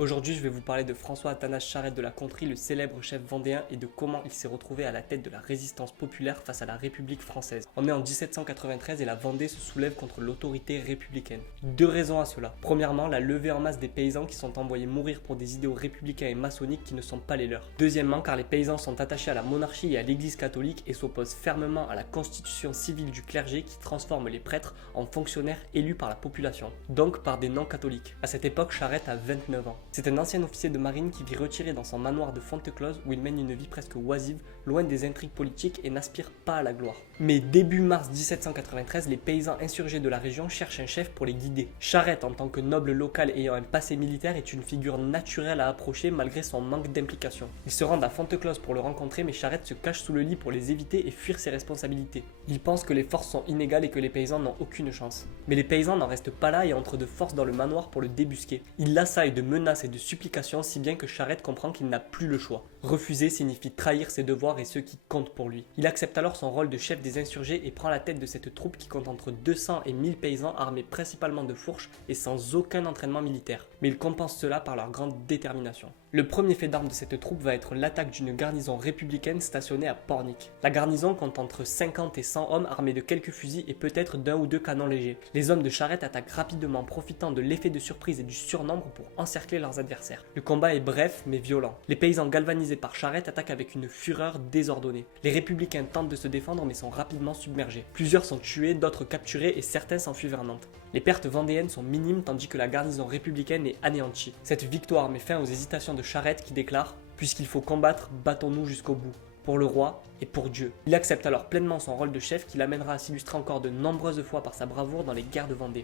Aujourd'hui, je vais vous parler de François Athanase Charette de la Contrie, le célèbre chef vendéen, et de comment il s'est retrouvé à la tête de la résistance populaire face à la République française. On est en 1793 et la Vendée se soulève contre l'autorité républicaine. Deux raisons à cela. Premièrement, la levée en masse des paysans qui sont envoyés mourir pour des idéaux républicains et maçonniques qui ne sont pas les leurs. Deuxièmement, car les paysans sont attachés à la monarchie et à l'église catholique et s'opposent fermement à la constitution civile du clergé qui transforme les prêtres en fonctionnaires élus par la population, donc par des non-catholiques. À cette époque, Charette a 29 ans. C'est un ancien officier de marine qui vit retiré dans son manoir de Fonteclose où il mène une vie presque oisive, loin des intrigues politiques et n'aspire pas à la gloire. Mais début mars 1793, les paysans insurgés de la région cherchent un chef pour les guider. Charette, en tant que noble local ayant un passé militaire, est une figure naturelle à approcher malgré son manque d'implication. Ils se rendent à Fonteclose pour le rencontrer, mais Charette se cache sous le lit pour les éviter et fuir ses responsabilités. Il pense que les forces sont inégales et que les paysans n'ont aucune chance. Mais les paysans n'en restent pas là et entrent de force dans le manoir pour le débusquer. Ils l'assaillent de menaces et de supplications si bien que Charette comprend qu'il n'a plus le choix. Refuser signifie trahir ses devoirs et ceux qui comptent pour lui. Il accepte alors son rôle de chef des insurgés et prend la tête de cette troupe qui compte entre 200 et 1000 paysans armés principalement de fourches et sans aucun entraînement militaire. Mais il compense cela par leur grande détermination. Le premier fait d'armes de cette troupe va être l'attaque d'une garnison républicaine stationnée à Pornic. La garnison compte entre 50 et 100 hommes armés de quelques fusils et peut-être d'un ou deux canons légers. Les hommes de Charette attaquent rapidement, profitant de l'effet de surprise et du surnombre pour encercler leurs adversaires. Le combat est bref mais violent. Les paysans galvanisés par Charette attaquent avec une fureur désordonnée. Les républicains tentent de se défendre mais sont rapidement submergés. Plusieurs sont tués, d'autres capturés et certains s'enfuient vers Nantes. Les pertes vendéennes sont minimes tandis que la garnison républicaine est anéantie. Cette victoire met fin aux hésitations de Charette qui déclare « Puisqu'il faut combattre, battons-nous jusqu'au bout ». Pour le roi et pour Dieu. Il accepte alors pleinement son rôle de chef qui l'amènera à s'illustrer encore de nombreuses fois par sa bravoure dans les guerres de Vendée.